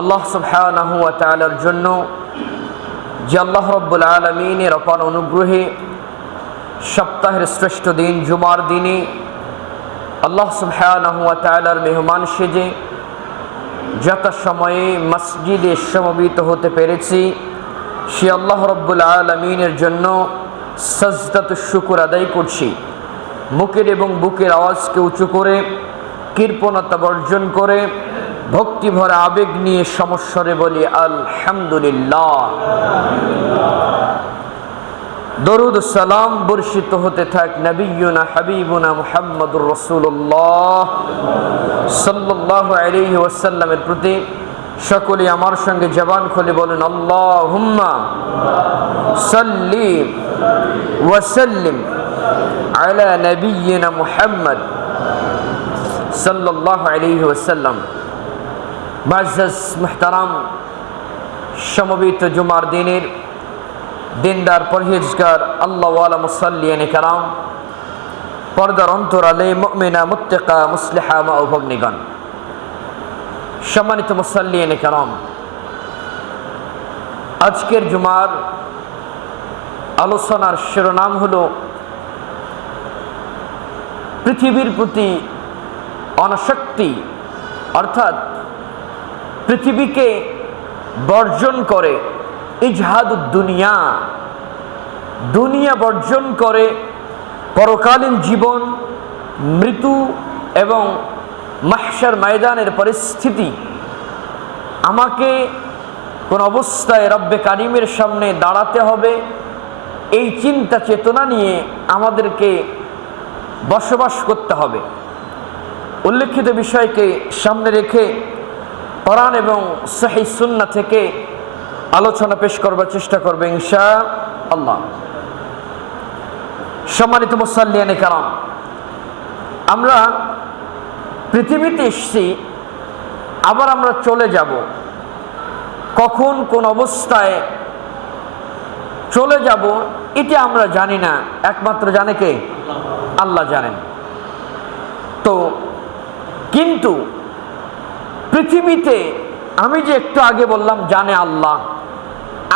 আল্লাহ সুবহানাহু ওয়া তাআলার জন্য যে আল্লাহ রাব্বুল আলামিনের অপার অনুগ্রহে সপ্তাহের শ্রেষ্ঠ দিন জুমার দিনে আল্লাহ সুবহানাহু ওয়া তাআলার মেহমান সেজে যথাসময়ে মসজিদে সমবেত হতে পেরেছি, সে আল্লাহ রাব্বুল আলামিনের জন্য সাজদাতুশ শুকর আদায় করছি। মুখের এবং বুকের আওয়াজকে উঁচু করে, কৃপণতা বর্জন করে, ভক্তি ভরা আবেগ নিয়ে সমস্বরে বলি আলহামদুলিল্লাহ। দরুদ সালাম বর্ষিত হতে থাক নবিয়ুনা হাবিবুনা মুহাম্মদুর রাসূলুল্লাহ সাল্লাল্লাহু আলাইহি ওয়াসাল্লামের প্রতি। সকলে আমার সঙ্গে জবান খুলে বলেন আল্লাহুম্মা সাল্লি ওয়া সাল্লিম আলা নবিয়িনা মুহাম্মদ সাল্লাল্লাহু আলাইহি ওয়াসাল্লাম। মুআজ্জাজ মুহতারাম, সমবেত জুমার দিনের দিনদার পরহেজগার আল্লাহওয়ালা মুসাল্লিয়ানে কেরাম, পর্দার অন্তরালে মুমিনা মুত্তাকা মুসলিহা মা ও ভগ্নীগণ, সম্মানিত মুসাল্লিয়ানে কেরাম, আজকের জুমার আলোচনার শিরোনাম হলো পৃথিবীর প্রতি অনাসক্তি, অর্থাৎ পৃথিবীকে বর্জন করে ইজহাদুদ দুনিয়া, দুনিয়া বর্জন করে পরকালীন জীবন, মৃত্যু এবং মাহশার ময়দানের পরিস্থিতি। আমাকে কোন অবস্থায় রব্বে কারিমের সামনে দাঁড়াতে হবে, এই চিন্তা চেতনা নিয়ে আমাদেরকে বসবাস করতে হবে। উল্লেখিত বিষয়কে সামনে রেখে কোরআন এবং সহিহ সুন্নাহ থেকে আলোচনা পেশ করবার চেষ্টা করবে ইনশাআল্লাহ। সম্মানিত মুসাল্লিয়ানে কেরাম, আমরা পৃথিবীতে এসেছি, আবার আমরা চলে যাব। কখন কোন অবস্থায় চলে যাব এটা আমরা জানি না, একমাত্র জানে কে? আল্লাহ জানেন। তো কিন্তু পৃথিবীতে আমি যে একটু আগে বললাম জানে আল্লাহ,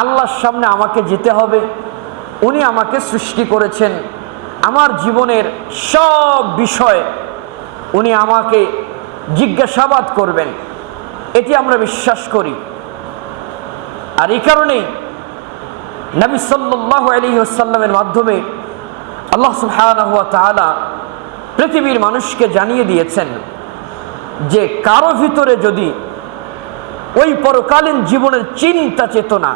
আল্লাহর সামনে আমাকে যেতে হবে। উনি আমাকে সৃষ্টি করেছেন, আমার জীবনের সব বিষয় উনি আমাকে জিজ্ঞাসাবাদ করবেন, এটি আমরা বিশ্বাস করি। আর এই কারণেই নবী সাল্লাল্লাহু আলাইহি ওয়াসাল্লামের মাধ্যমে আল্লাহ সুবহানাহু ওয়া তাআলা পৃথিবীর মানুষকে জানিয়ে দিয়েছেন যে কারো ভিতরে যদি ওই পরকালীন জীবনের চিন্তা চেতনা,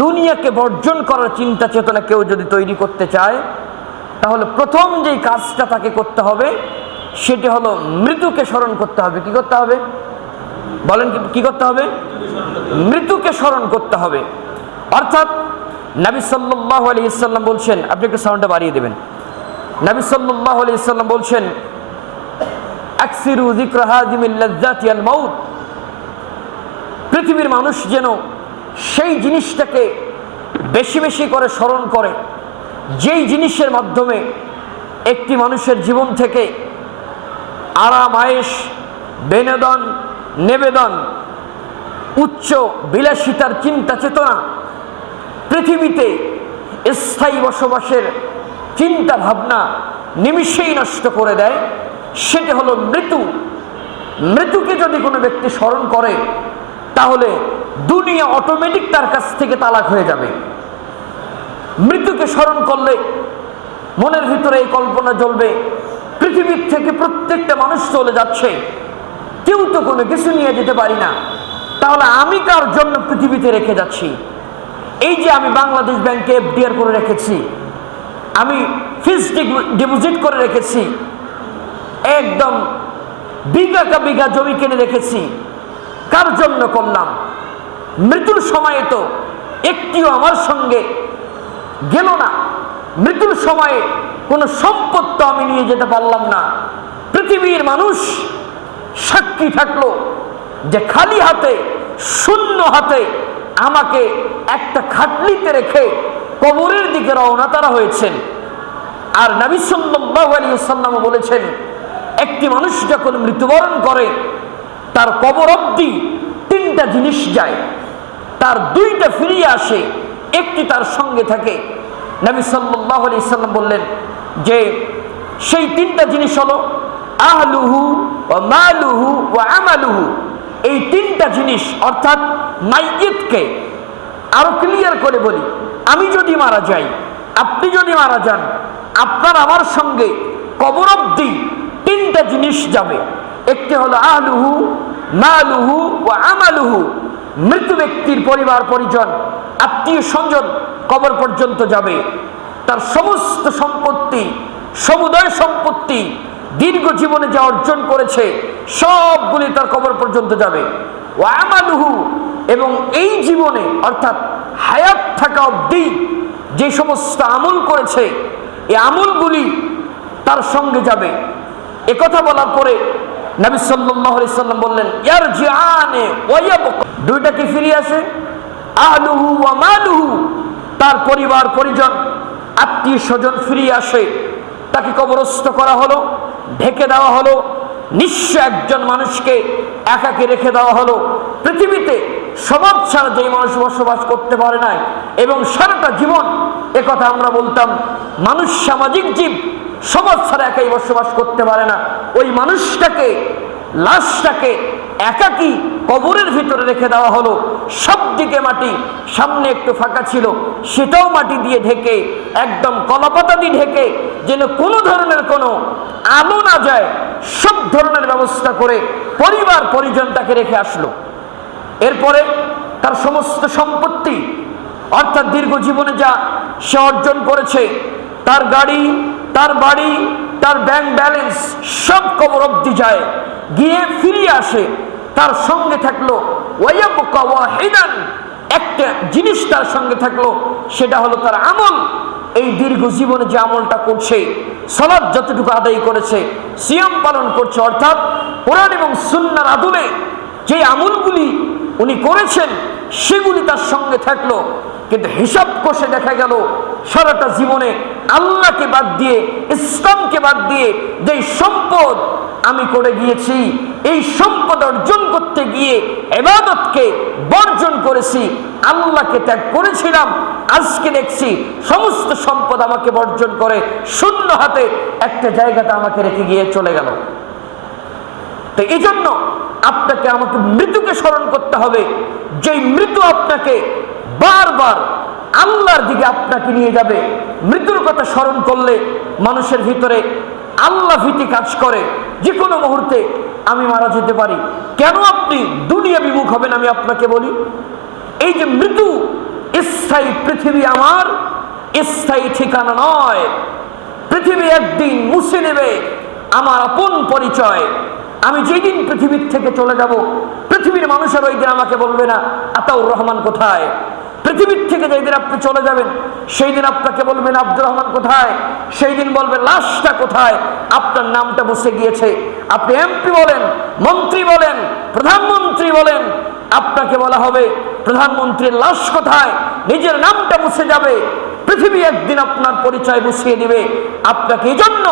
দুনিয়াকে বর্জন করার চিন্তা চেতনা কেউ যদি তৈরি করতে চায়, তাহলে প্রথম যেই কাজটা তাকে করতে হবে সেটি হলো মৃত্যুকে স্মরণ করতে হবে। কি করতে হবে বলেন? কি করতে হবে? মৃত্যুকে স্মরণ করতে হবে। অর্থাৎ নবী সাল্লাল্লাহু আলাইহি ওয়াসাল্লাম বলছেন, আপনি একটু সাউন্ডটা বাড়িয়ে দেবেন। নবী সাল্লাল্লাহু আলাইহি ওয়াসাল্লাম বলছেন, আকসিরু যিকরা হাদিমিল লাযযাতি আল মাউত। পৃথিবীর মানুষ যেন সেই জিনিসটাকে বেশি বেশি করে স্মরণ করে, যেই জিনিসের মাধ্যমে একটি মানুষের জীবন থেকে আরাম আয়েশ, বিনোদন, নিবেদন, উচ্চ বিলাসিতার চিন্তা চেতনা, পৃথিবীতে স্থায়ী বসবাসের চিন্তা ভাবনা নিমিষেই নষ্ট করে দেয়, সেটি হলো মৃত্যু। মৃত্যুকে যদি কোনো ব্যক্তি স্মরণ করে তাহলে দুনিয়া অটোমেটিক তার কাছ থেকে তালাক হয়ে যাবে। মৃত্যুকে স্মরণ করলে মনের ভিতরে এই কল্পনা জ্বলবে, পৃথিবীর থেকে প্রত্যেকটা মানুষ চলে যাচ্ছে, কেউ তো কোনো কিছু নিয়ে যেতে পারি না, তাহলে আমি কার জন্য পৃথিবীতে রেখে যাচ্ছি? এই যে আমি বাংলাদেশ ব্যাংকে এফডিআর করে রেখেছি, আমি ফিক্সড ডিপোজিট করে রেখেছি, একদম বিঘা কা বিঘা জমি কিনে রেখেছি, কার জন্য করলাম? মৃত্যুর সময়ে তো একটিও আমার সঙ্গে গেল না, মৃত্যুর সময়ে কোনো সম্পদ তো আমি নিয়ে যেতে পারলাম না। পৃথিবীর মানুষ সাক্ষী থাকলো যে খালি হাতে, শূন্য হাতে আমাকে একটা খাটলিতে রেখে কবরের দিকে রওনা তারা হয়েছেন। আর নবী সাল্লাল্লাহু আলাইহি ওয়াসাল্লাম বলেছেন, একটি মানুষ যখন মৃত্যুবরণ করে তার কবর অবধি তিনটা তিনটা জিনিস যায়, তার দুইটা ফিরিয়ে আসে, একটি তার সঙ্গে থাকে। নবী সাল্লাল্লাহু আলাইহি সাল্লাম বললেন যে সেই তিনটা জিনিস হলো আহলুহু ওয়া মালুহু ওয়া আমালুহু। এই তিনটা জিনিস অর্থাৎ মাইয়িতকে আরো ক্লিয়ার করে বলি, আমি যদি মারা যাই, আপনি যদি মারা যান, আপনার আমার সঙ্গে কবর অবধি তিনটা জিনিস যাবে। একটি হলো আহলুহু, মালুহু ওয়া আমালুহু। মৃত ব্যক্তির পরিবার পরিজন, আত্মীয় স্বজন কবর পর্যন্ত যাবে। তার সমস্ত সম্পত্তি, সমুদয় সম্পত্তি দীর্ঘ জীবনে যা অর্জন করেছে সবগুলি তার কবর পর্যন্ত যাবে। ওয়া আমালুহু, এবং এই জীবনে অর্থাৎ হায়াত থাকা অবধি যে সমস্ত আমল করেছে এই আমলগুলি তার সঙ্গে যাবে। একথা বলার পরে নবী সাল্লাল্লাহু আলাইহি সাল্লাম বললেন ইয়ারজিআনে ওয়া ইয়াবকা। দুইটা কি ফিরে আসে? আহলুহু ওয়া মালুহু, তার পরিবার পরিজন আত্মীয় স্বজন ফিরিয়ে আসে। তাকে কবরস্থ করা হলো, ঢেকে দেওয়া হলো, নিঃস্ব একজন মানুষকে একাকে রেখে দেওয়া হলো। পৃথিবীতে সমাজ ছাড়া যেই মানুষ বসবাস করতে পারে না, এবং সারাটা জীবন একথা আমরা বলতাম, মানুষ সামাজিক জীব, সমাজ ছাড়া একাই বসবাস করতে পারে না। ওই মানুষটাকে, লাশটাকে একাকী কবরের ভিতরে রেখে দেওয়া হলো। সব দিকে মাটি, সামনে একটু ফাঁকা ছিল সেটাও মাটি দিয়ে ঢেকে, একদম কলাপাতা দিয়ে ঢেকে, যেন কোনো ধরনের কোনো আলো না যায়, সব ধরনের ব্যবস্থা করে পরিবার পরিজন তাকে রেখে আসলো। এরপরে তার সমস্ত সম্পত্তি অর্থাৎ দীর্ঘ জীবনে যা সে অর্জন করেছে, তার গাড়ি, তার বাড়ি, তার ব্যাংক ব্যালেন্স সব কবর অবধি যায়, গিয়ে ফিরিয়ে আসে। তার সঙ্গে থাকলো ওয়ায়াবকা ওয়াহিদান, একটা জিনিস তার সঙ্গে থাকলো, সেটা হলো তার আমল। এই দীর্ঘ জীবনে যে আমলটা করছে, সালাত যতটুকু আদায় করেছে, সিয়াম পালন করছে, অর্থাৎ কোরআন এবং সুন্নাহর আদলে যে আমলগুলি উনি করেছেন সেগুলি তার সঙ্গে থাকলো। কিন্তু হিসাব কষে দেখা গেল সারাটা জীবনে আল্লাহকে বাদ দিয়ে, ইসলামকে বাদ দিয়ে যে সম্পদ আমি করে গিয়েছি, এই সম্পদ অর্জন করতে গিয়ে ইবাদতকে বর্জন করেছি, আল্লাহকে ত্যাগ করেছিলাম। আজকে দেখছি সমস্ত সম্পদ আমাকে বর্জন করে শূন্য হাতে একটা জায়গাতে আমাকে রেখে গিয়ে চলে গেল। তো এই জন্য আপনাকে আমাকে মৃত্যুকে স্মরণ করতে হবে, যেই মৃত্যু আপনাকে বারবার আল্লাহর দিকে আপনাকে নিয়ে যাবে। মৃত্যুর কথা স্মরণ করলে মানুষের ভিতরে আল্লাহ ভীতি কাজ করে। যে কোনো মুহূর্তে আমি মারা যেতে পারি। কেন আপনি দুনিয়া বিমুখ হবেন? আমি আপনাকে বলি, এই যে মৃত্যু স্থায়ী, পৃথিবী আমার স্থায়ী ঠিকানা নয়। পৃথিবী একদিন মুছে নেবে আমার আপন পরিচয়। আমি যেদিন পৃথিবীর থেকে চলে যাব, পৃথিবীর মানুষের ওই দিন আমাকে বলবে না আতাউর রহমান কোথায়। পৃথিবীর থেকে যেই দিন আপনি চলে যাবেন সেই দিন আপনাকে বলবেন আব্দুর রহমান কোথায়। সেই দিন বলবে লাশটা কোথায়, আপনার নামটা বসে গিয়েছে। আপনি এমপি বলেন, মন্ত্রী বলেন, প্রধানমন্ত্রী বলেন, আপনাকে বলা হবে প্রধানমন্ত্রীর লাশ কোথায়, নিজের নামটা মুছে যাবে। পৃথিবী একদিন আপনার পরিচয় মুছিয়ে দিবে আপনাকে। এই জন্য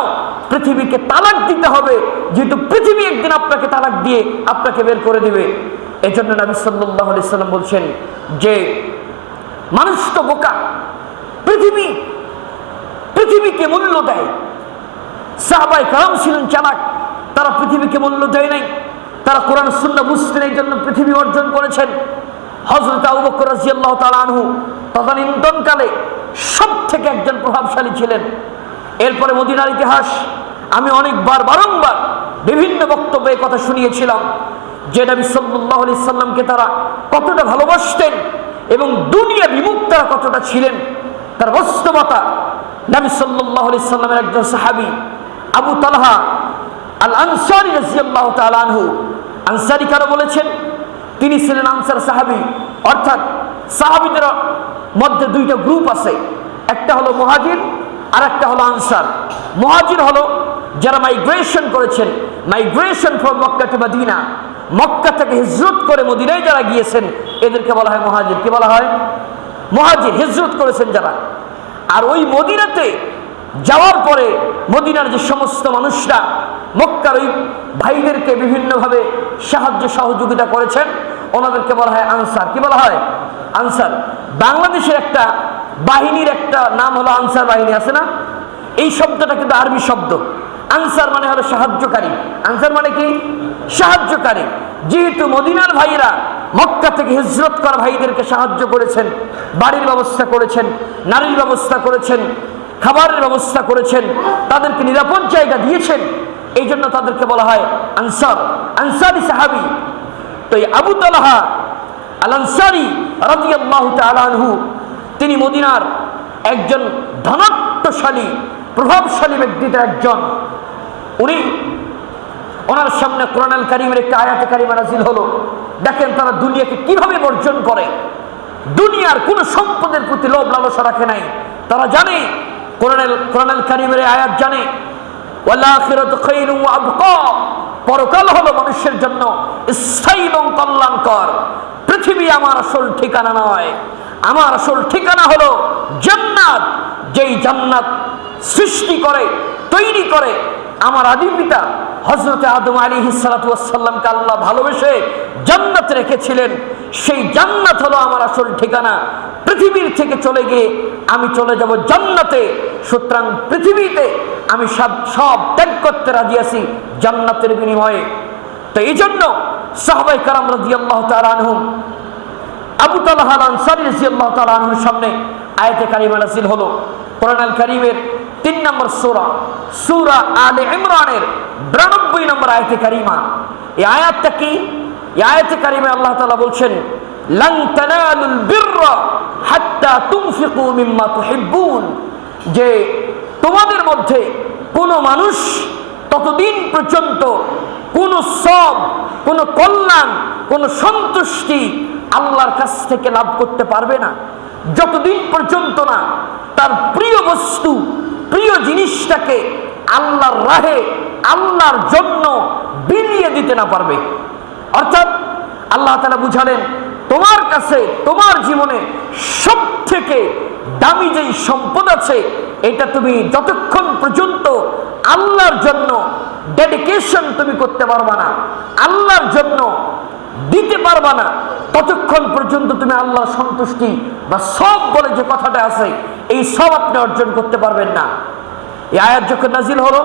পৃথিবীকে তালাক দিতে হবে, যেহেতু পৃথিবী একদিন আপনাকে তালাক দিয়ে আপনাকে বের করে দিবে। এই জন্য নবী সাল্লাল্লাহু আলাইহি সাল্লাম বলছেন যে মানুষ তো বোকা, পৃথিবীকে মূল্য দেয়। সাহাবায়ে কেরাম ছিলেন চালাক, তারা পৃথিবীকে মূল্য দেয় নাই, তারা কোরআন সুন্নাহ বুঝতেন, এই জন্য পৃথিবী অর্জন করেছেন। হযরত আবু বকর রাদিয়াল্লাহু তাআলা আনহু তদানীন্তনকালে সব থেকে একজন প্রভাবশালী ছিলেন। এরপরে মদিনার ইতিহাস আমি অনেকবার বারংবার বিভিন্ন বক্তব্যে কথা শুনিয়েছিলাম যে নবী সাল্লাল্লাহু আলাইহি সাল্লামকে তারা কতটা ভালোবাসতেন এবং দুনিয়া বিমুখ তারা কতটা ছিলেন। তার বাস্তবতা নবী সাল্লাল্লাহু আলাইহি সাল্লামের একজন সাহাবী আবু তালহা আল আনসারী রাদিয়াল্লাহু তাআলা আনহু। আনসারী কারা বলেছেন? তিনি ছিলেন আনসার সাহাবী, অর্থাৎ সাহাবীদের মধ্যে দুইটা গ্রুপ আছে, একটা হলো মুহাজির আর একটা হলো আনসার। মুহাজির হলো যারা মাইগ্রেশন করেছেন, migration from Mecca to Medina, Mecca থেকে হিজরত করে মদিনায় যারা গিয়েছেন এদেরকে বলা হয় মুহাজির। কি বলা হয়? মুহাজির, হিজরত করেছেন যারা। আর ওই মদিনাতে যাওয়ার পরে মদিনার যে সমস্ত মানুষরা মক্কার ওই ভাইদেরকে বিভিন্নভাবে সাহায্য সহযোগিতা করেছেন, ওনাদেরকে বলা হয় আনসার। কি বলা হয়? আনসার। বাংলাদেশের একটা বাহিনীর একটা নাম হলো আনসার বাহিনী, আছে না? এই শব্দটা কিন্তু আরবি শব্দ। আনসার মানে হলো সাহায্যকারী। আনসার মানে কি? সাহায্যকারী। যেহেতু মদিনার ভাইরা মক্কা থেকে হিজরত করা ভাইদেরকে সাহায্য করেছেন, বাড়ির ব্যবস্থা করেছেন, নারীর ব্যবস্থা করেছেন, খাবারের ব্যবস্থা করেছেন, তাদেরকে নিরাপদ জায়গা দিয়েছেন, এই জন্য তাদেরকে বলা হয় আনসার, আনসারি সাহাবী। তো এই আবু তালহা আল আনসারী রাদিয়াল্লাহু তাআলা আনহু, তিনি মদিনার একজন ধনাঢ্যশালী প্রভাবশালী ব্যক্তিদের একজন। উনি, ওনার সামনে কোরআনুল কারীমের একটা আয়াতে কারিমা নাযিল হলো। দেখেন তারা দুনিয়াকে কিভাবে বর্জন করে, দুনিয়ার কোন সম্পদের প্রতি লোভ লালসা রাখে নাই। তারা জানে কোরআনুল কারীমের আয়াত জানে, ওয়াল আখিরাতু খায়রুন ওয়া আবকা, পরকাল হলো মানুষের জন্য স্থায়ী এবং কল্যাণকর। পৃথিবী আমার আসল ঠিকানা নয়, আমার আসল ঠিকানা হলো জান্নাত। যেই জান্নাত সৃষ্টি করে, তৈরি করে আমার আদি পিতা হযরত আদম আলাইহিস সালাতু ওয়াস সালামকে আল্লাহ ভালোবেসে জান্নাতে রেখেছিলেন। সেই জান্নাত হলো আমার আসল ঠিকানা। পৃথিবীর থেকে চলে গিয়ে আমি চলে যাব জান্নাতে। সুতরাং পৃথিবীতে আমি সব ত্যাগ করতে রাজি আছি জান্নাতের বিনিময়ে। তো এই জন্য সাহাবায়ে কেরাম রাদিয়াল্লাহু তাআলা আনহুম আবু তালহা আল আনসারী রাদিয়াল্লাহু তাআলা আনহুর সামনে আয়াতে কারিমা নাযিল হলো। কোরআনুল কারীমের 3 নম্বর সূরা, সূরা আলে ইমরানের 92 নম্বর আয়াতে কারিমা। এই আয়াতটা কি? এই আয়াতে কারিমে আল্লাহ তাআলা বলছেন, লান তানালুল বিররা হাত্তা তুনফিকু মিম্মা তুহিব্বুন, যে তোমাদের মধ্যে কোন মানুষ ততদিন পর্যন্ত কোন সব, কোন কল্যাণ, কোন সন্তুষ্টি আল্লাহর কাছ থেকে লাভ করতে পারবে না যতদিন পর্যন্ত না তার প্রিয় বস্তু, প্রিয় জিনিসটাকে আল্লাহর রাহে, আল্লাহর জন্য বিলিয়ে দিতে না পারবে। অর্থাৎ আল্লাহ তাআলা বুঝালেন, তোমার কাছে তোমার জীবনে সব থেকে দামি যেই সম্পদ আছে, এটা তুমি যতক্ষণ পর্যন্ত আল্লাহর জন্য ডেডিকেশন তুমি করতে পারবা না, আল্লাহর জন্য দিতে পারবা না, ততক্ষণ পর্যন্ত তুমি আল্লাহর সন্তুষ্টি বা সব বলে যে কথাটা আছে, এই সব আপনি অর্জন করতে পারবেন না। এই আয়াত যখন নাজিল হলো,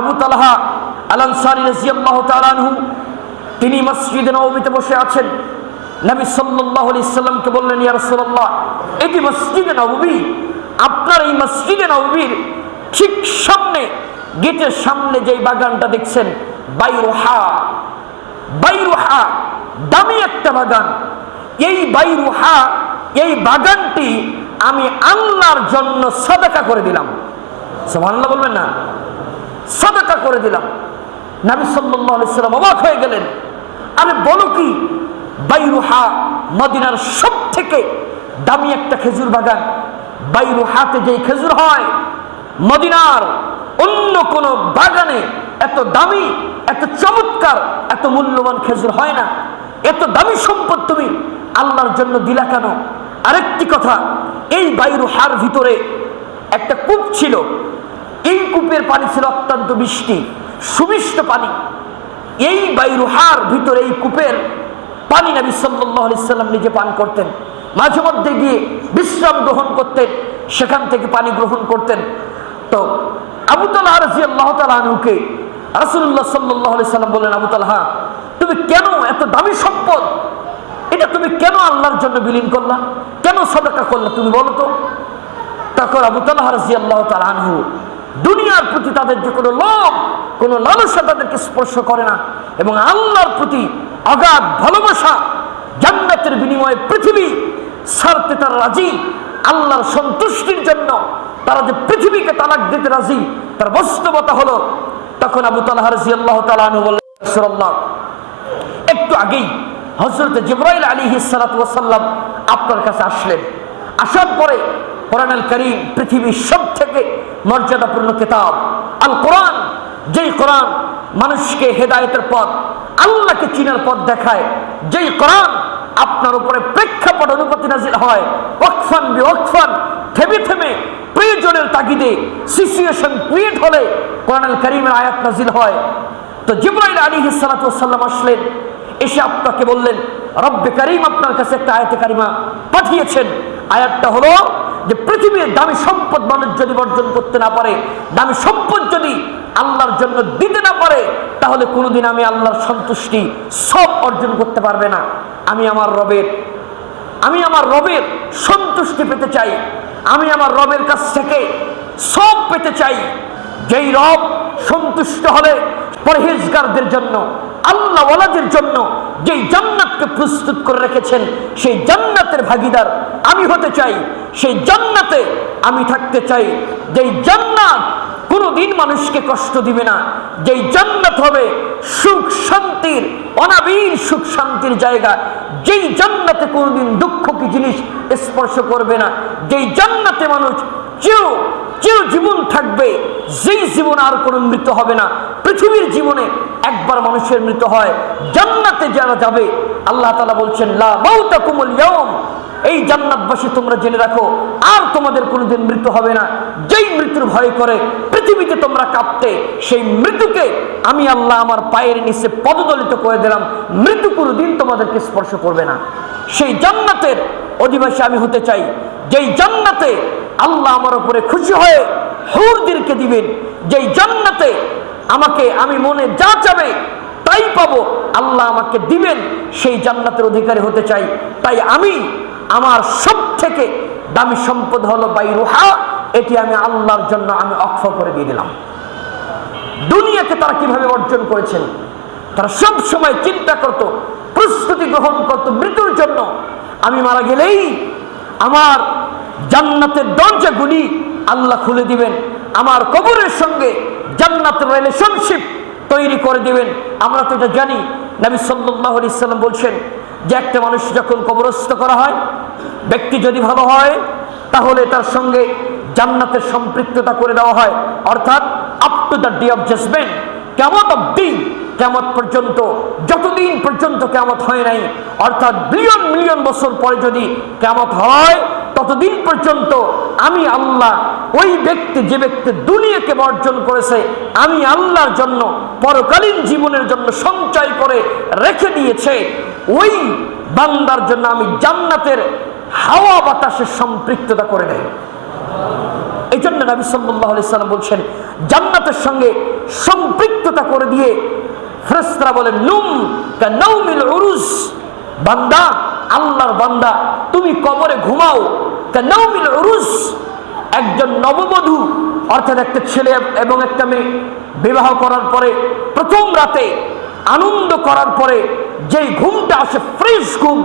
আবু তালহা আল আনসারী রাদিয়াল্লাহু তাআলা আনহু তিনি মসজিদে নববীতে বসে আছেন। নবী সাল্লাল্লাহু আলাইহি সাল্লামকে বললেন, ইয়া রাসূলুল্লাহ, এটি মসজিদে নববী, আপনার এই মসজিদে নববীর ঠিক সামনে, গেটের সামনে যেই বাগানটা দেখছেন, বাইরুহা, বাইরুহা দামি একটা বাগান, এই বাইরুহা, এই বাগানটি আমি আল্লাহর জন্য সাদাকা করে দিলাম। সুবহানাল্লাহ বলবেন না? সাদাকা করে দিলাম। নবী সাল্লাল্লাহু আলাইহি সাল্লাম অবাক হয়ে গেলেন, আরে বলো কি, বাইরুহা মদিনার সব থেকে দামি একটা খেজুর বাগান। বাইরুহাতে যেই খেজুর হয়, মদিনার অন্য কোন বাগানে এত দামি, এত চমৎকার, এত মূল্যবান খেজুর হয় না। এত দামি সম্পদ তুমি আল্লাহর জন্য দিলা কেন? আরেকটি কথা, এই বাইরুহার ভিতরে একটা কূপ ছিল, এই কূপের পানি ছিল অত্যন্ত মিষ্টি, সুমিষ্ট পানি। এই বাইরুহার ভিতরে এই কূপের পানি নবী সাল্লাল্লাহু আলাইহি সাল্লাম নিজে পান করতেন। মাঝে মধ্যে গিয়ে বিশ্রাম গ্রহণ করতেন, সেখান থেকে পানি গ্রহণ করতেন। তো আবু তালহা রাদিয়াল্লাহু তাআলা আনহুকে রাসূলুল্লাহ সাল্লাল্লাহু আলাইহি সাল্লাম বললেন, আবু তালহা, তুমি কেন এত দামি সম্পদ, এটা তুমি কেন আল্লাহর জন্য বিলীন করলা, কেন সাদাকা করলা, তুমি বলো তো? তখন আবু তালহা রাদিয়াল্লাহু তাআলা আনহু, দুনিয়ার প্রতি তাদের যে কোনো লোভ, কোনো লালসা তাদেরকে স্পর্শ করে না, এবং আল্লাহর প্রতি অগাধ ভালোবাসা, জান্নাতের বিনিময়ে পৃথিবী ছাড়তে তারা রাজি, আল্লাহর সন্তুষ্টির জন্য তারা যে পৃথিবীকে তালাক দিতে রাজি, তার বাস্তবতা হলো। তখন আবু তালহা রাদিয়াল্লাহু তাআলা আনহু বললেন, রাসূলুল্লাহ, একটু আগেই হযরত জিবরাইল আলাইহিস সালাতু ওয়াস সালাম আপনার কাছে আসলেন। আসার পরে কোরআনুল কারীম পৃথিবীর সবথেকে মর্যাদাপূর্ণ কিতাব আল কোরআন, যেই কোরআন মানুষকে হেদায়েতের পথ, আল্লাহকে চিনার পথ দেখায়, যেই কোরআন আপনার উপরে প্রেক্ষাপট অনুমতি নাজিল হয়, ওয়াকফান বিওয়াকফান, থেমে থেমে প্রয়োজনের তাগিদে, সিচুয়েশন ক্রিয়েট হলে কোরআনুল কারীমের আয়াত নাজিল হয়। তো জিবরাইল আলাইহিস সালাতু ওয়াস সালাম আসলেন, এসে আপনাকে বললেন, রব্বে কারীম আপনার কাছে একটা আয়াতে কারিমা পাঠিয়েছেন। আয়াতটা হলো যে পৃথিবীর দামি সম্পদ মানুষ যদি বর্জন করতে না পারে, দামি সম্পদ যদি আল্লাহর জন্য দিতে না পারে, তাহলে কোনোদিন আমি আল্লাহর সন্তুষ্টি সব অর্জন করতে পারবে না। আমি আমার রবের সন্তুষ্টি পেতে চাই, আমি আমার রবের কাছ থেকে সব পেতে চাই। যেই রব সন্তুষ্ট হলে পরহেজগারদের জন্য, আল্লাহ ওয়ালাদের জন্য যেই জান্নাতকে প্রস্তুত করে রেখেছেন, সেই জান্নাতের ভাগীদার আমি হতে চাই। সেই জান্নাতে আমি থাকতে চাই, যেই জান্নাত কোনোদিন মানুষকে কষ্ট দিবে না, যেই জান্নাত হবে সুখ শান্তির, অনাবিল সুখ শান্তির জায়গা, যেই জান্নাতে কোনোদিন দুঃখ কি জিনিস স্পর্শ করবে না, যেই জান্নাতে মানুষ চির জীবন থাকবে, যেই জীবন আর কোনো মৃত্যু হবে না। পৃথিবীর জীবনে একবার মানুষের মৃত্যু হয়, জান্নাতে যারা যাবে আল্লাহ তাআলা বলছেন লা মাউতাকুমুল ইয়াউম, এই জান্নাতবাসী তোমরা জেনে রাখো আর তোমাদের কোনোদিন মৃত্যু হবে না। যেই মৃত্যুর ভয় করে পৃথিবীতে তোমরা কাঁপতে, সেই মৃত্যুকে আমি আল্লাহ আমার পায়ের নিচে পদদলিত করে দিলাম, মৃত্যু কোনোদিন তোমাদেরকে স্পর্শ করবে না। সেই জান্নাতের অধিবাসী আমি হতে চাই, যেই জান্নাতে আল্লাহ আমার উপরে খুশি হয়ে হুরদেরকে দিবেন, যেই জান্নাতে আমি মনে যা চাবে তাই পাবো, আল্লাহ আমাকে দিবেন, সেই জান্নাতের অধিকারী হতে চাই। তাই আমার সব থেকে দামি সম্পদ হলো বাইরুহা, এটি আমি আল্লাহর জন্য আমি অক্ষ করে দিয়ে দিলাম। দুনিয়াকে তারা কিভাবে অর্জন করেছেন, তারা সব সময় চিন্তা করত, প্রস্তুতি গ্রহণ করত মৃত্যুর জন্য। আমি মারা গেলেই আমার জান্নাতের দরজাগুলি আল্লাহ খুলে দিবেন, আমার কবরের সঙ্গে জান্নাতের রিলেশনশিপ তৈরি করে দিবেন। আমরা তো এটা জানি, নবী সাল্লাল্লাহু আলাইহি সাল্লাম বলছেন যে একটা মানুষ যখন কবরস্থ করা হয়, ব্যক্তি যদি ভালো হয় তাহলে তার সঙ্গে জান্নাতের সম্পৃক্ততা করে দেওয়া হয়, অর্থাৎ up to the day of judgement, কিয়ামত অবধি, কিয়ামত পর্যন্ত, যতদিন পর্যন্ত কিয়ামত হয় নাই, অর্থাৎ বিলিয়ন মিলিয়ন বছর পরে যদি কিয়ামত হয়, ততদিন পর্যন্ত আমি আল্লাহ ওই ব্যক্তি, যে ব্যক্তি দুনিয়াকে বর্জন করেছে, আমি আল্লাহর জন্য পরকালীন জীবনের জন্য সঞ্চয় করে রেখে দিয়েছে, ওই বান্দার জন্য আমি জান্নাতের হাওয়া বাতাসের সম্পৃক্ততা করে দেয়। এই জন্য নবী সাল্লাল্লাহু আলাইহি সাল্লাম বলছেন, জান্নাতের সঙ্গে সম্পৃক্ততা করে দিয়ে ফেরেশতারা বলেন নুম কানাউমিল উরুস, বান্দা, আল্লাহর বান্দা, তুমি কবরে ঘুমাও কানাউমিল উরুস। একজন নববধূ, অর্থাৎ একটা ছেলে এবং একটা মেয়ে বিবাহ করার পরে প্রথম রাতে আনন্দ করার পরে যেই ঘুমটা আসে, ফ্রেশ ঘুম,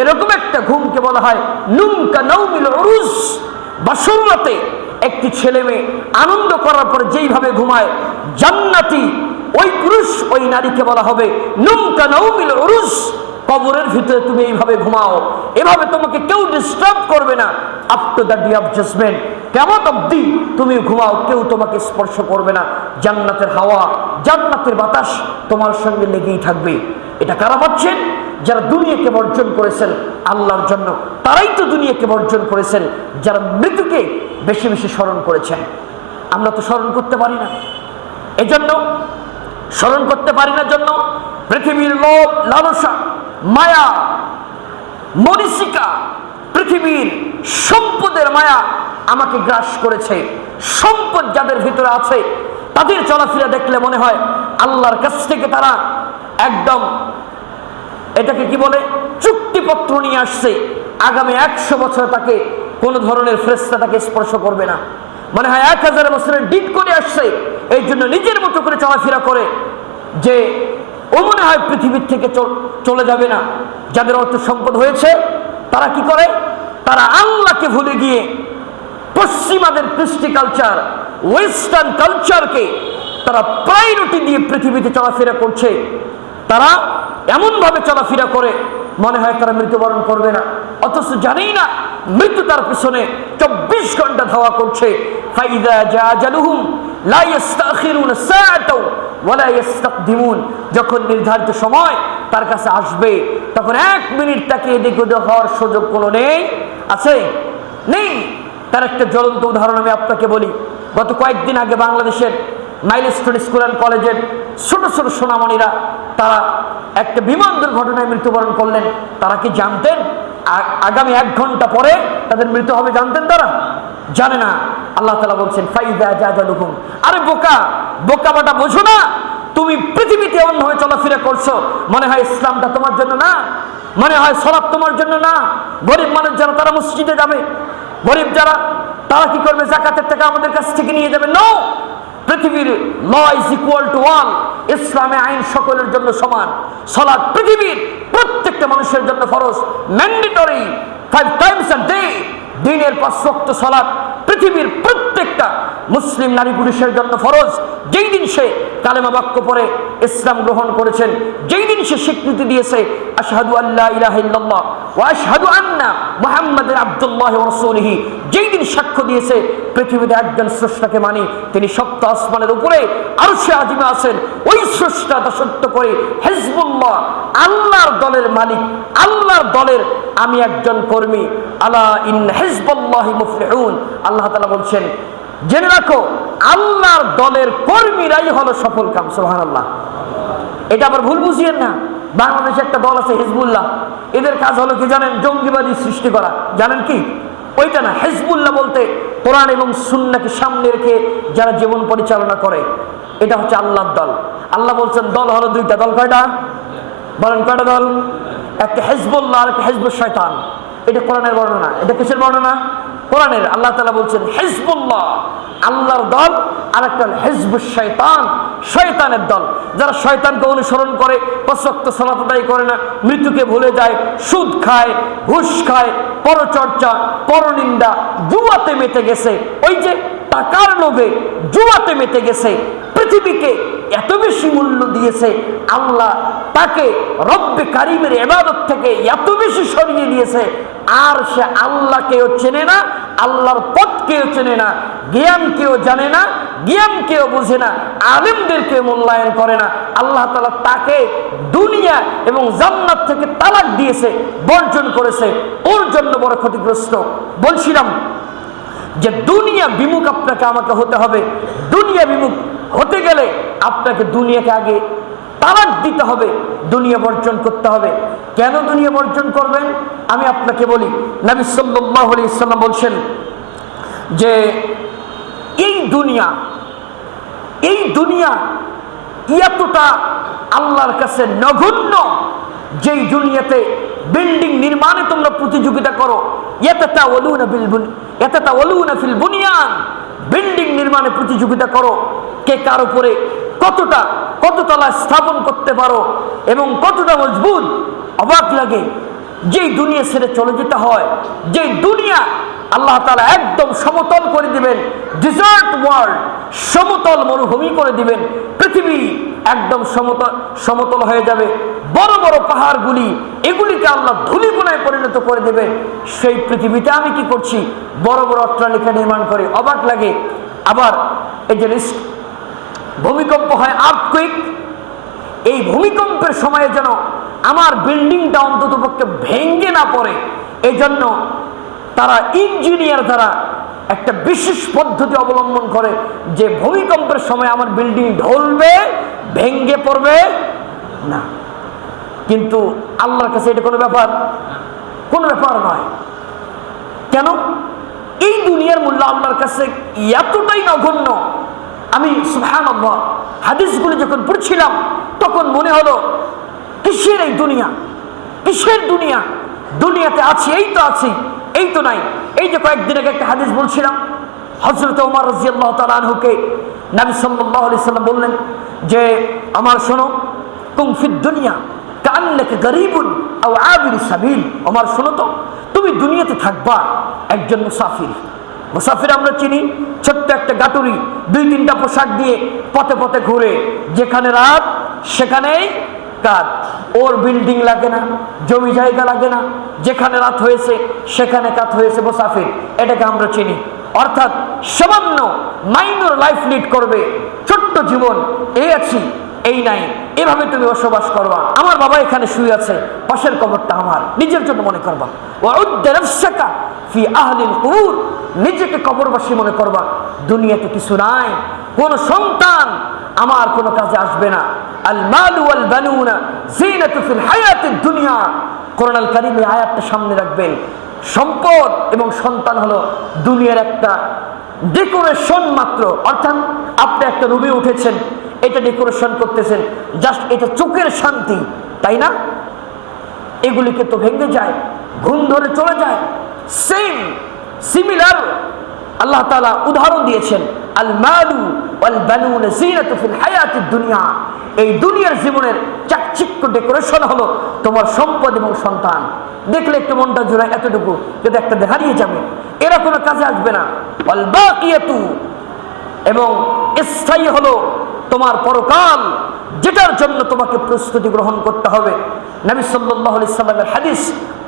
এরকম একটা ঘুমকে বলা হয় নুম কানাউমিল উরুস। বাসর রাতে একটি ছেলে মেয়ে আনন্দ করার পরে যেইভাবে ঘুমায়, জান্নাতি ওই পুরুষ ওই নারীকে বলা হবে নুম কানাউমিল উরুস। কবরের ভিতরে তুমি এইভাবে ঘুমাও, এভাবে তোমাকে কেউ ডিস্টার্ব করবে না, up to the day of judgement, কিয়ামত অবধি তুমি ঘুমাও, কেউ তোমাকে স্পর্শ করবে না। জান্নাতের হাওয়া, জান্নাতের বাতাস তোমার সঙ্গে লেগেই থাকবে। এটা কারা পাচ্ছেন? যারা দুনিয়াকে বর্জন করেছেন আল্লাহর জন্য, তারাই তো দুনিয়াকে বর্জন করেছেন, যারা মৃত্যুকে বেশি বেশি স্মরণ করেছেন। আমরা তো স্মরণ করতে পারি না, এজন্য স্মরণ করতে পারি না জন্য পৃথিবীর লোভ, লালসা, মায়া, মরিচিকা, পৃথিবীর সম্পদের মায়া আমাকে গ্রাস করেছে। সম্পদ যাদের ভিতরে আছে তাদের চলাফেরা দেখলে মনে হয় আল্লাহর কাছ থেকে তারা একদম, এটাকে কি বলে, চুক্তিপত্র নিয়ে আসছে, আগামী 100 বছর তাকে কোনো ধরনের ফেরেশতা তাকে স্পর্শ করবে না। মনে হয় 1000 বছরের ডিট করে আসছে, এই জন্য নিজের মতো করে চলাফেরা করে, যে ও মনে হয় পৃথিবীর থেকে চলে যাবে না। যাদের অর্থ সম্পদ হয়েছে তারা কি করে? তারা আল্লাহকে ভুলে গিয়ে পশ্চিমাদের কৃষ্টি কালচার, ওয়েস্টার্ন কালচারকে তারা প্রায়োরিটি দিয়ে পৃথিবীতে চলাফেরা করছে। তারা এমনভাবে চলাফেরা করে মনে হয় তারা মৃত্যুবরণ করবে না, অথচ জানেই না মৃত্যু তার পিছনে 24 ঘন্টা ধাওয়া করছে। ফাইদা জাআজালুহুম লা ইস্তাখিরুনা সাআতাও ওয়া লা ইস্তাকদিমুন, যখন নির্ধারিত সময় তার কাছে আসবে তখন 1 মিনিট তাকে এদিক ওদিক হওয়ার সুযোগ কোনো নেই, আছে? নেই। তার একটা জ্বলন্ত উদাহরণ আমি আপনাকে বলি। গত কয়েকদিন আগে বাংলাদেশের মাইলস্টোন স্কুল অ্যান্ড কলেজের ছোট ছোট সোনামণিরা তারা একটা বিমান দুর্ঘটনায় মৃত্যুবরণ করলেন। তারা কি জানতেন আগামী 1 ঘন্টা পরে তাদের মৃত্যু হবে? জানতেন তারা? জানে না। আল্লাহ তাআলা বলছেন ফাইদা জাজালুহুম, আরে বোকা বোকা বাটা, বোঝো না তুমি পৃথিবীতে অন্যভাবে চলাফেরা করছো, মনে হয় ইসলামটা তোমার জন্য না, মনে হয় সালাত তোমার জন্য না। গরিব মানুষ যারা তারা মসজিদে যাবে, গরিব যারা তারা কি করবে? যাকাতের টাকা আমাদের কাছ থেকে নিয়ে যাবে। নো, পৃথিবীর law is equal to one. ইসলামে আইন সকলের জন্য সমান। সালাত পৃথিবীর প্রত্যেকটা মানুষের জন্য ফরজ, ম্যান্ডেটরি 5 টাইমস আ ডে। দিনের 5 ওয়াক্ত সালাত পৃথিবীর প্রত্যেকটা মুসলিম নারী পুরুষের জন্য ফরজ। যেই দিন সে কালেমা বাক্য পড়ে ইসলাম গ্রহণ করেছেন, যেই দিন সে স্বীকৃতি দিয়েছে আশহাদু আল্লা ইলাহা ইল্লাল্লাহ ওয়া আশহাদু আন্না মুহাম্মাদান আবদুল্লাহ ওয়া রাসূলুহু, যেই দিন সাক্ষ্য দিয়েছে পৃথিবীতে একজন স্রষ্টাকে মানি, তিনি সপ্ত আসমানের উপরে আরশে আজিমে আছেন, ওই স্রষ্টা দাসত্ব করে হিজবুল্লাহ, আল্লাহর দলের মালিক, আল্লাহর দলের আমি একজন কর্মী। আলা ইন হিজবাল্লাহি মুফলিহুন, আল্লাহ তাআলা বলছেন জেনে রাখো আল্লাহর দলের কর্মীরাই হলো সফল কাম। সুবহানাল্লাহ। এটা আবার ভুল বুঝিয়েন না। বাংলাদেশে একটা দল আছে হিজবুল্লাহ, এদের কাজ হলো কি জানেন? জঙ্গিবাদী সৃষ্টি করা। জানেন কি? ওইটা না। হিজবুল্লাহ বলতে কোরআন এবং সুন্নাহকে সামনে রেখে যারা জীবন পরিচালনা করে, এটা হচ্ছে আল্লাহর দল। আল্লাহ বলছেন দল হলো 2টা। দল কয়টা? বলেন কয়টা দল? একটা হিজবুল্লাহ আর একটা হিজবুশ শয়তান। এটা কোরআনের বর্ণনা। এটা কিসের বর্ণনা? কোরআনের। আল্লাহ তাআলা বলছেন হিজবুল্লাহ আল্লাহর দল, আর একটা হিজবুশ শয়তান শয়তানের দল। যারা শয়তানকে অনুসরণ করে, 5 ওয়াক্ত সালাত আদায় করে না, মৃত্যুকে ভুলে যায়, সুদ খায়, ঘুষ খায়, পরচর্চা, পরনিন্দা, জুয়াতে মেতে গেছে। ওই যে টাকার লোভে জুয়াতে মেতে গেছে, পৃথিবীকে এত বেশি মূল্য দিয়েছে, আল্লাহ তাকে রব্বে কারিমের ইবাদত থেকে এত বেশি সরিয়ে দিয়েছে, আর সে আল্লাহকেও চেনে না, আল্লাহর পথকেও চেনে না, জ্ঞানকেও জানে না, জ্ঞানকেও বুঝে না, আলেমদেরকে মূল্যায়ন করে না। আল্লাহ তাআলা তাকে দুনিয়া এবং জান্নাত থেকে তালাক দিয়েছে, বর্জন করেছে। ওর জন্য বড় ক্ষতিগ্রস্ত। বলছিলাম যে দুনিয়া বিমুখ আপনাকে আমাকে হতে হবে। দুনিয়া বিমুখ হতে গেলে আপনাকে দুনিয়াকে আগে তালাক দিতে হবে, দুনিয়া বর্জন করতে হবে। কেন দুনিয়া বর্জন করবেন আমি আপনাকে বলি। নবী সাল্লাল্লাহু আলাইহি ওয়াসাল্লাম বলছেন যে এই দুনিয়া এতটা আল্লাহর কাছে নগণ্য, যেই দুনিয়াতে বিল্ডিং নির্মাণে তোমরা প্রতিযোগিতা করো, ইয়াতাতাওয়ালুনা ফিল বুনিয়ান, বিল্ডিং নির্মাণে প্রতিযোগিতা করো, কে কার উপরে কততলা স্থাপন করতে পারো এবং কতটা মজবুত। অবাক লাগে। যেই দুনিয়া ছেড়ে চলে যেতে হয়, যেই দুনিয়া আল্লাহ তাআলা একদম সমতল করে দিবেন, ডিজার্ট ওয়ার্ল্ড, সমতল মরুভূমি করে দিবেন, পৃথিবী একদম সমতল হয়ে যাবে, বড় বড় পাহাড়গুলি এগুলিকে আল্লাহ ধূলিকণায় পরিণত করে দেবে। সেই পৃথিবীতে আমি কি করছি? বড় বড় অট্টালিকা নির্মাণ করি। অবাক লাগে। আবার এই যে ভূমিকম্প হয়, আর্থকুইক, এই ভূমিকম্পের সময়ে যেন আমার বিল্ডিংটা অন্ততপক্ষে ভেঙে না পড়ে, এই জন্য তারা ইঞ্জিনিয়ার দ্বারা একটা বিশেষ পদ্ধতি অবলম্বন করে যে ভূমিকম্পের সময় আমার বিল্ডিং ঢলবে, ভেঙে পড়বে না। কিন্তু আল্লাহর কাছে এটা কোনো ব্যাপার নয়। কেন? এই দুনিয়ার মূল্য আল্লাহর কাছে এতটাই নগণ্য। আমি সুবহানাল্লাহ হাদিসগুলো যখন পড়ছিলাম তখন মনে হলো কিসের এই দুনিয়া, কিসের দুনিয়া? দুনিয়াতে আছি, এই তো আছি, এই তো নাই। এই যে কয়েকদিন আগে একটা হাদিস বলছিলাম, হযরত ওমর রাদিয়াল্লাহু তাআলা আনহুকে নবী সাল্লাল্লাহু আলাইহি সাল্লাম বললেন যে আমার শোনো, কুম ফিদ দুনিয়া কান্নাকা গরীবুন আও আবিরু সাবিল। ওমর শোনো তো, তুমি দুনিয়াতে থাকবা একজন মুসাফির আমরা চিনি, ছোট্ট একটা গাটুরি, 2-3টা পোশাক দিয়ে পথে পথে ঘুরে, যেখানে রাত সেখানেই কাজ। ওর বিল্ডিং লাগে না, জমি জায়গা লাগে না, যেখানে রাত হয়েছে সেখানে কাজ হয়েছে, মুসাফির, এটাকে আমরা চিনি। অর্থাৎ সামান্য মাইনর লাইফ লিড করবে, ছোট্ট জীবন, এই আছি এই নাই, এভাবে তুমি বসবাস করবা। আমার বাবা এখানে শুয়ে আছে, পাশের কবরটা আমার, নিজের জন্য মনে করবা। ওয়াউদ্দা নাফসাকা ফি আহলিল কুবুর, নিজেকে কবরবাসী মনে করবা। দুনিয়াতে কিছু নাই, কোন সন্তান আমার কোনো কাজে আসবে না। আল মালু ওয়াল বানুনা জিনাতু ফিল হায়াতিদ দুনিয়া, কোরআন আল কারীমে আয়াতটা সামনে রাখবেন। সম্পদ এবং সন্তান হলো দুনিয়ার একটা ডেকোরেশন মাত্র। অর্থাৎ আপনি একটা রুমে উঠেছেন, এটা ডেকোরেশন করতেছেন, জাস্ট এটা চোখের শান্তি, তাই না? এগুলিকে তো ভেঙে যায়, ঘুম ধরে চলে যায়। সিমিলার আল্লাহ তাআলা উদাহরণ দিয়েছেন, আল মালু ওয়াল বানুন জিনাতু ফিল হায়াতিদ দুনিয়া, এই দুনিয়ার জীবনের চাকচিক্য ডেকোরেশন হলো তোমার সম্পদ এবং সন্তান। দেখলে একটু মনটা জোড়ায়, এতটুকু যদি একটা হারিয়ে যাবে, এরা কোনো কাজে আসবে না। ওয়াল বাকিয়াতু, এবং স্থায়ী হলো তোমার পরকাল, যেটার জন্য তোমাকে প্রস্তুতি গ্রহণ করতে হবে। নবী সাল্লাল্লাহু আলাইহি সাল্লামের হাদিস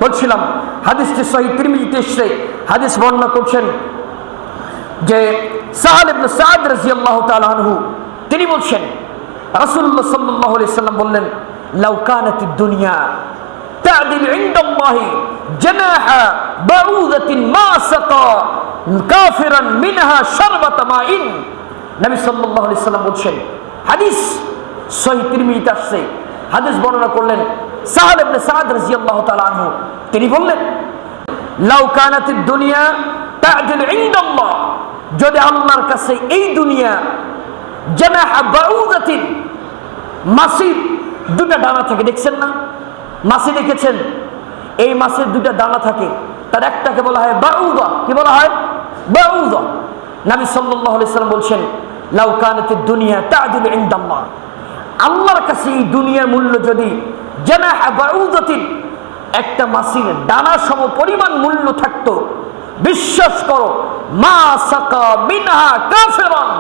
বলছিলাম, হাদিসটি সহিহ তিরমিজিতে এসেছে। হাদিস বর্ণনা করছেন যে সাহাল ইবনে সাদ রাদিয়াল্লাহু তাআলা আনহু, তিনি বলছেন রাসূলুল্লাহ সাল্লাল্লাহু আলাইহি সাল্লাম বললেন, লাউ কানাতিদ দুনিয়া তা'দিল ইনদাল্লাহি জানাহা বাউদাতিন মা সাকা কাফিরান মিনহা শারবাতা মাইন। নবী সাল্লাল্লাহু আলাইহি সাল্লাম বলছেন, হাদিস সহিহ তিরমিজিতে আসছে, হাদিস বর্ণনা করলেন সাহাল ইবনে সাদ রাদিয়াল্লাহু তাআলা আনহু, তিনি বললেন, লাউ কানাতিদ দুনিয়া তা'দিল ইনদাল্লাহ, যদি আল্লাহর কাছে এই দুনিয়া জানাহা বাউদাতিন, মাছির দুটা ডানা থাকে, দেখছেন না? মাছি দেখেছেন? এই মাছের দুটা দানা থাকে, তার একটাকে বলা হয় বাউদা। কি বলা হয়? বাউদা। নবী সাল্লাল্লাহু আলাইহি সাল্লাম বলছেন, লাউ কানাতিদ দুনিয়া তা'দিল ইনদাল্লাহ, আল্লাহর কাছে এই দুনিয়ার মূল্য যদি জানাহা বাউদাতিন, একটা মাছির ডানা সম পরিমাণ মূল্য থাকতো, বিশ্বাস করো, মা সাকা মিনহা কাফিরান,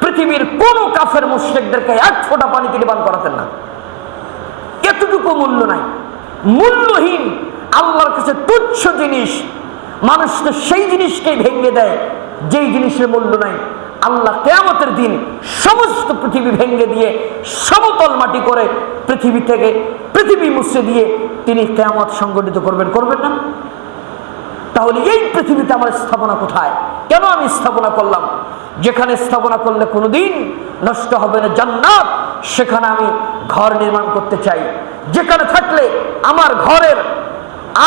পৃথিবীর কোন কাফের মুশরিকদেরকে এক ফোঁটা পানি তিনি পান করাতেন না। এতটুকু মূল্য নাই, মূল্যহীন, আল্লাহর কাছে তুচ্ছ জিনিস। মানুষ তো সেই জিনিসকেই ভেঙে দেয় যেই জিনিসের মূল্য নাই। আল্লাহ কিয়ামতের দিন সমস্ত পৃথিবী ভেঙে দিয়ে সমতল মাটি করে পৃথিবী মুছে দিয়ে তিনি কিয়ামত সংগঠিত করবেন, করবেন না? তাহলে এই পৃথিবীতে আমার স্থাপনা কোথায়? কেন আমি স্থাপনা করলাম? যেখানে স্থাপনা করলে কোনোদিন নষ্ট হবে না জান্নাত, সেখানে আমি ঘর নির্মাণ করতে চাই। যেখানে থাকলে আমার ঘরের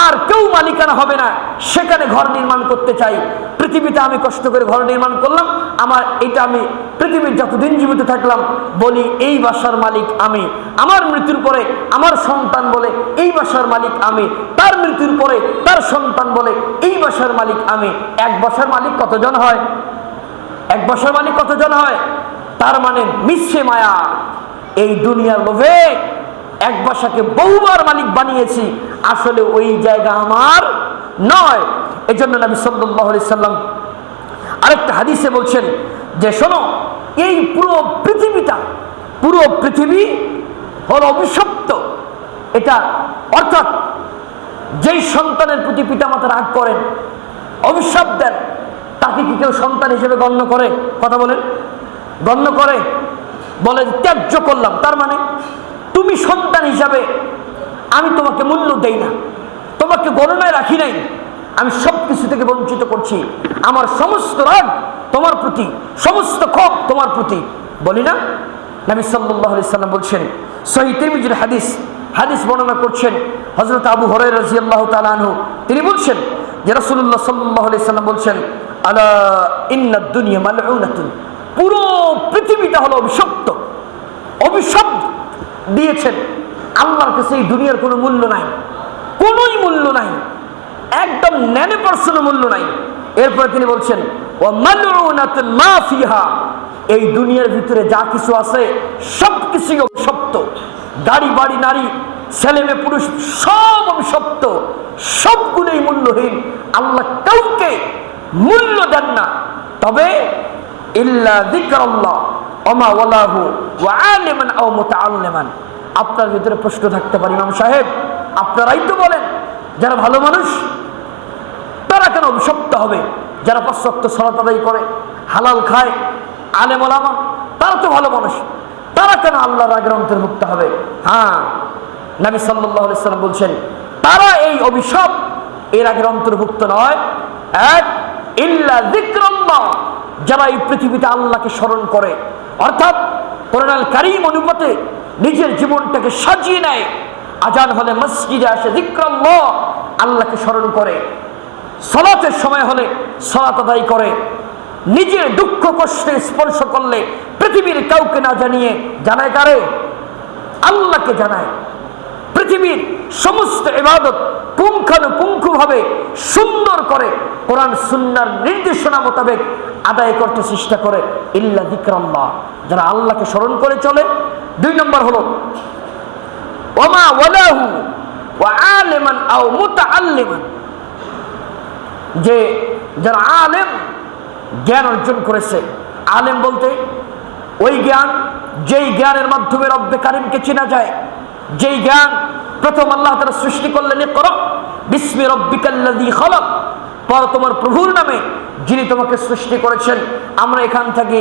আর কেউ মালিকানা হবে না, সেখানে ঘর নির্মাণ করতে চাই। পৃথিবীতে আমি কষ্ট করে ঘর নির্মাণ করলাম, আমার এটা আমি পৃথিবীর যতদিন জীবিত থাকলাম বলি এই বাসার মালিক আমি, আমার মৃত্যুর পরে আমার সন্তান বলে এই বাসার মালিক আমি, তার মৃত্যুর পরে তার সন্তান বলে এই বাসার মালিক আমি। এক বাসার মালিক কতজন হয়? এক বাসার মালিক কতজন হয়? তার মানে মিথ্যে মায়া। এই দুনিয়ার লোভে এক বাসাকে বহুবার মালিক বানিয়েছি, আসলে ওই জায়গা আমার নয়। এজন্য নবী সাল্লাল্লাহু আলাইহি সাল্লাম আরেকটা হাদিসে বলছেন যে শোনো, এই পুরো পৃথিবী হলো অভিশপ্ত। এটা অর্থাৎ যেই সন্তানের প্রতি পিতামাতা রাগ করেন, অভিশাপ দেন, তাকে কি কেউ সন্তান হিসেবে গণ্য করে? কথা বলেন, গণ্য করে? বলে ত্যায্য করলাম, তার মানে তুমি সন্তান হিসাবে আমি তোমাকে মূল্য দেই না, তোমাকে গণনায় রাখি নাই, আমি সব কিছু থেকে বঞ্চিত করছি, আমার সমস্ত রাগ তোমার প্রতি, সমস্ত ক্ষোভ তোমার প্রতি, বলি না? নবী সাল্লাল্লাহু আলাইহি সাল্লাম বলছেন, সহিহ তিরমিজির হাদিস বর্ণনা করছেন হযরত আবু হুরায়রা রাদিয়াল্লাহু তাআলা আনহু, তিনি বলছেন যে রাসূলুল্লাহ সাল্লাল্লাহু আলাইহি সাল্লাম বলছেন, আলা ইন্নাদ দুনিয়া মালউনাতুন, পুরো পৃথিবীটা হলো অভিশপ্ত। অভিশাপ দিয়েছেন। আল্লাহর কাছে এই দুনিয়ার কোনো মূল্য নাই, কোনোই মূল্য নাই, একদম 90% মূল্য নাই। এরপরে তিনি বলছেন, ওয়া মালউনাতুন মা ফিহা, এই দুনিয়ার ভিতরে যা কিছু আছে সবকিছুই অভিশপ্ত। গাড়ি বাড়ি নারী ছেলে মেয়ে পুরুষ সব অভিশপ্ত, সবগুলোই মূল্যহীন। আল্লাহ কাউকে মূল্য দেন না, তবে ইল্লা যিকরাল্লাহ ওমা ওয়ালাহু ওয়া আলিমান আও মুতাআল্লিমান। আপনার ভিতরে প্রশ্ন থাকতে পারে, ইমাম সাহেব আপনারাই তো বলেন যারা ভালো মানুষ তারা কেন অভিশপ্ত হবে? যারা ৫ ওয়াক্ত সালাত আদায় করে, হালাল খায়, আলেম ওলামা, তারা তো ভালো মানুষ, তারা কেন আল্লাহর রাগের অন্তর্ভুক্ত হবে? হ্যাঁ, নবী সাল্লাল্লাহু আলাইহি সাল্লাম বলছেন তারা এই অভিশাপ এর রাগের অন্তর্ভুক্ত নয়। এক ইল্লা যিকরাল্লাহ, যারা এই পৃথিবীতে আল্লাহকে স্মরণ করে, অর্থাৎ কোরআনুল কারীম অনুপাতে নিজের জীবনটাকে সাজিয়ে নেয়। আজান হলে মসজিদে আসে, যিকরাল্লাহ, আল্লাহকে স্মরণ করে। সালাতের সময় হলে সালাত আদায় করে। নিজের দুঃখ কষ্টে স্পর্শ করলে পৃথিবীর কাউকে না জানিয়ে জানায় কারে? আল্লাহকে জানায়। পৃথিবীর সমস্ত ইবাদত পুঙ্খানুপুঙ্খভাবে সুন্দর করে কোরআন সুন্নাহর নির্দেশনা মোতাবেক আদায় করতে চেষ্টা করে। ইল্লা যিকরাল্লাহ, যারা আল্লাহকে স্মরণ করে চলে। 2 নম্বর হলো ওয়ামা ওয়ালাহু ওয়া আলিমান আও মুতাআল্লিমান, যে যারা আলেম, জ্ঞান অর্জন করেছে। আলেম বলতে ওই জ্ঞান যেই জ্ঞানের মাধ্যমে রব্বে কারিমকে চেনা যায়, যেই জ্ঞান প্রথম আল্লাহ তাআলা সৃষ্টি করলেন, ইকরা বিসমি রাব্বিকাল্লাযী খালাক, পর তোমার প্রভুর নামে যিনি তোমাকে সৃষ্টি করেছেন। আমরা এখান থেকে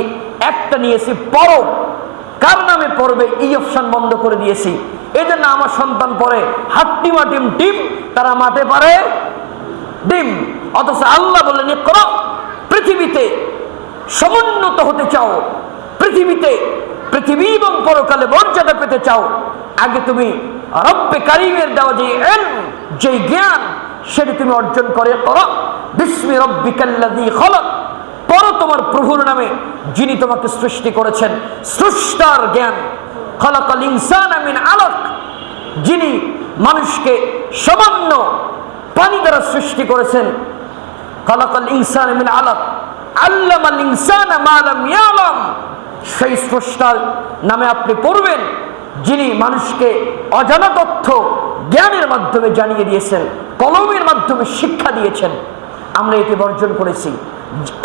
একটা নিয়েছি, পড়ো। কার নামে পড়বে এই অপশন বন্ধ করে দিয়েছি। এই জন্য আমার সন্তান পড়ে হাট্টিমা টিম টিম, তারা মাঠে পারে ডিম। অথচ আল্লাহ বললেন ইকরা, পৃথিবীতে সমুন্নত হতে চাও, পৃথিবী এবং পরকালে মর্যাদা পেতে চাও, আগে তুমি রব্বে কারীমের দেওয়া যে ইলম, যে জ্ঞান, সেটা তুমি অর্জন করে করো। বিসমি রাব্বিকাল্লাযী খালাক, পড়ো তোমার প্রভুর নামে যিনি তোমাকে সৃষ্টি করেছেন। স্রষ্টার জ্ঞান। খালাকাল ইনসানা মিন আলাক, যিনি মানুষকে সামান্য পানি দ্বারা সৃষ্টি করেছেন। খালাকাল ইনসানা মিন আলাক আল্লামাল ইনসানা মা লাম ইয়ালাম, সেই স্রষ্টার নামে আপনি পড়বেন যিনি মানুষকে অজানা তথ্য জ্ঞানের মাধ্যমে জানিয়ে দিয়েছেন, কলমের মাধ্যমে শিক্ষা দিয়েছেন। আমরা এটি বর্জন করেছি।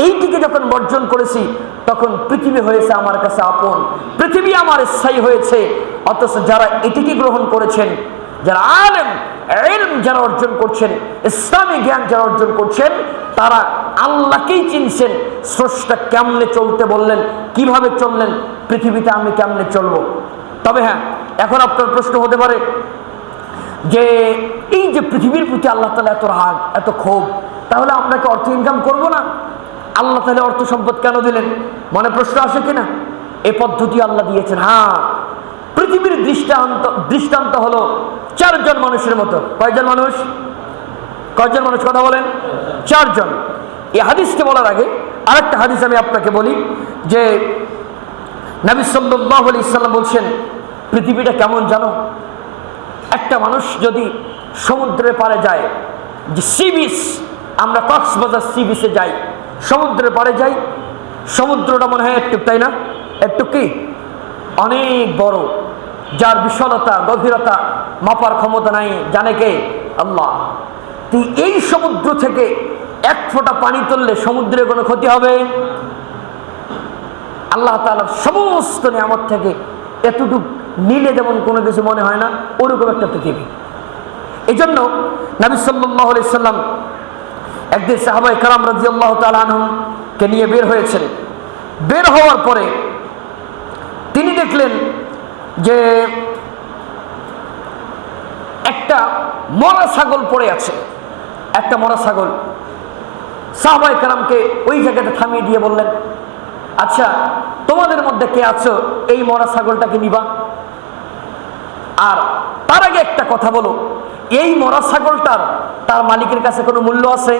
এইটিকে যখন বর্জন করেছি, তখন পৃথিবী হয়েছে আমার কাছে আপন, পৃথিবী আমার স্থায়ী হয়েছে। অথচ যারা এটিকে গ্রহণ করেছেন, যারা আলেম ইলম যারা অর্জন করছেন, ইসলামী জ্ঞান যারা অর্জন করছেন, তারা আল্লাহকেই চিনছেন। স্রষ্টা কেমনে চলতে বললেন, কিভাবে চললেন, পৃথিবীতে আমি কেমনে চলবো। তবে হ্যাঁ, এখন আপনার প্রশ্ন হতে পারে যে এই যে পৃথিবীর প্রতি আল্লাহ তাআলা এত রাগ, এত ক্ষোভ, তাহলে আমরা কি অর্থ ইনকাম করবো না? আল্লাহ তাহলে অর্থ সম্পদ কেন দিলেন? মনে প্রশ্ন আসে কিনা? এই পদ্ধতি আল্লাহ দিয়েছেন। হ্যাঁ, পৃথিবীর দৃষ্টান্ত হলো 4 জন মানুষের মতো। কয়জন মানুষ? কথা বলেন। 4 জন। এই হাদিসকে বলার আগে আরেকটা হাদিস আমি আপনাকে বলি, যে নবী সাল্লাল্লাহু আলাইহি সাল্লাম বলছেন, পৃথিবীটা কেমন জানো? একটা মানুষ যদি সমুদ্রের পাড়ে যায়, যে সি বিচ, আমরা কক্সবাজার সি বিচে যাই, সমুদ্রের পাড়ে যাই, সমুদ্রটা মনে হয় একটু, তাই না? একটু কি অনেক বড়, যার বিশালতা গভীরতা মাপার ক্ষমতা নাই, জানে কে? আল্লাহ। এই সমুদ্র থেকে 1 ফোঁটা পানি তুললে সমুদ্রের কোনো ক্ষতি হবে? আল্লাহ তাআলার সমস্ত নিয়ামত থেকে এতটুকু নিলে যেমন কোনো কিছু মনে হয় না, ওরকম একটা পৃথিবী। এই জন্য নবী সাল্লাল্লাহু আলাইহি সাল্লাম একদিন সাহাবায়ে কেরাম রাদিয়াল্লাহু তাআলা আনহুমকে নিয়ে বের হয়েছেন। বের হওয়ার পরে তিনি দেখলেন যে একটা মরা ছাগল পড়ে আছে, একটা মরা ছাগল। সাহাবায়ে কেরামকে ওই জায়গাটা থামিয়ে দিয়ে বললেন, আচ্ছা, তোমাদের মধ্যে কে আছো এই মরা ছাগলটাকে নিবা? আর তার আগে একটা কথা বলো, এই মরা ছাগলটার তার মালিকের কাছে কোনো মূল্য আছে?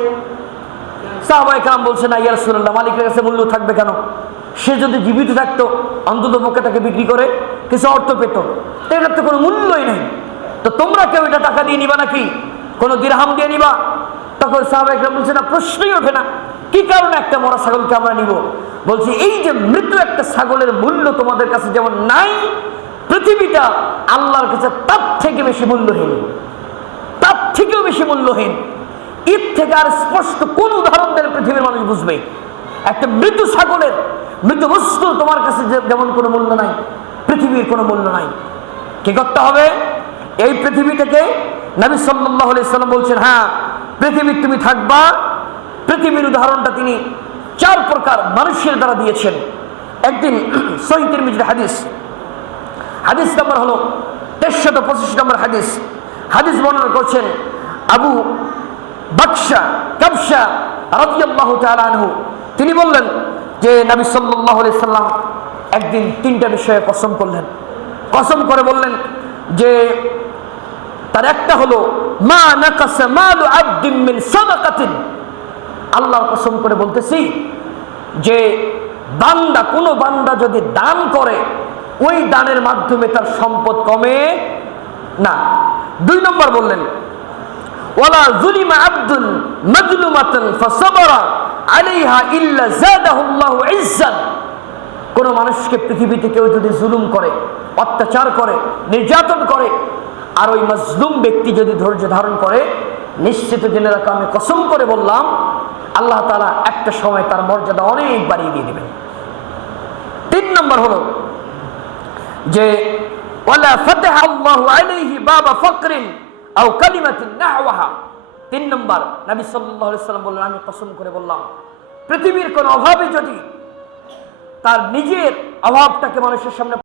সাহাবায়ে কেরাম বলছে, না ইয়া রাসূলুল্লাহ, মালিকের কাছে মূল্য থাকবে কেন? সে যদি জীবিত থাকতো অন্তত পক্ষে তাকে বিক্রি করে কিছু অর্থ পেত, এটার তো কোনো মূল্যই নেই। তো তোমরা কেউ এটা টাকা দিয়ে নিবা নাকি? কোনো দিরহাম দিয়ে নিবা? তখন সাহাবায়ে কেরাম বলছে, না, প্রশ্নই ওঠে না। কি কারণে একটা মরা ছাগলকে আমরা নিব? বলছি, এই যে মৃত একটা ছাগলের মূল্য তোমাদের কাছে যেমন নাই, পৃথিবীটা আল্লাহর কাছে তার থেকে বেশি মূল্যহীন, তার থেকেও বেশি মূল্যহীন। এর থেকে আর স্পষ্ট কোন উদাহরণ দিলে পৃথিবীর মানুষ বুঝবে? একটা মৃত ছাগলের, মৃত বস্তু তোমার কাছে যেমন কোনো মূল্য নাই, পৃথিবীর কোনো মূল্য নাই। কি করতে হবে? এই পৃথিবী থেকে নবী সাল্লাল্লাহু আলাইহি সাল্লাম বলছেন, হ্যাঁ, পৃথিবীর তুমি থাকবা। পৃথিবীর উদাহরণটা তিনি 4 প্রকার মানুষের দ্বারা দিয়েছেন। একদিন সহিহ তিরমিজির হাদিস নাম্বার হলো 1325 নম্বর হাদিস বর্ণনা করছেন আবু কাবশা রাদিয়াল্লাহু তাআলা আনহু। তিনি বললেন যে নবী সাল্লাল্লাহু আলাইহি সাল্লাম একদিন তিনটা বিষয়ে কসম করলেন। কসম করে বললেন যে তার একটা হলো মা নাকাসা মালু আবদিন মিন সাদাকাতিন, আল্লাহর কসম করে বলতেছি যে বান্দা, কোনো বান্দা যদি দান করে ওই দানের মাধ্যমে তার সম্পদ কমে না। 2 নম্বর বললেন ওয়ালা যুলিমা আবদুন মাজলুমাতান ফাসাবারা আলাইহা ইল্লা যাদাহুল্লাহু ইজ্জান, কোন মানুষকে পৃথিবীতে কেউ যদি জুলুম করে, অত্যাচার করে, নির্যাতন করে, আর ওই মাজলুম ব্যক্তি যদি ধৈর্য ধারণ করে, নিশ্চিত জেনে রাখো আমি কসম করে বললাম আল্লাহ তাআলা একটা সময় তার মর্যাদা অনেক বাড়িয়ে দিয়ে দিবেন। 3 নম্বর হলো যে ওয়ালা ফাতাহা আল্লাহু আলাইহি বাবা ফাকরিন আও কালিমাতিন নাহওয়াহা। 3 নম্বর নবী সাল্লাল্লাহু আলাইহি সাল্লাম বললেন আমি কসম করে বললাম পৃথিবীর কোন অভাবে যদি তার নিজের অভাবটাকে মানুষের সামনে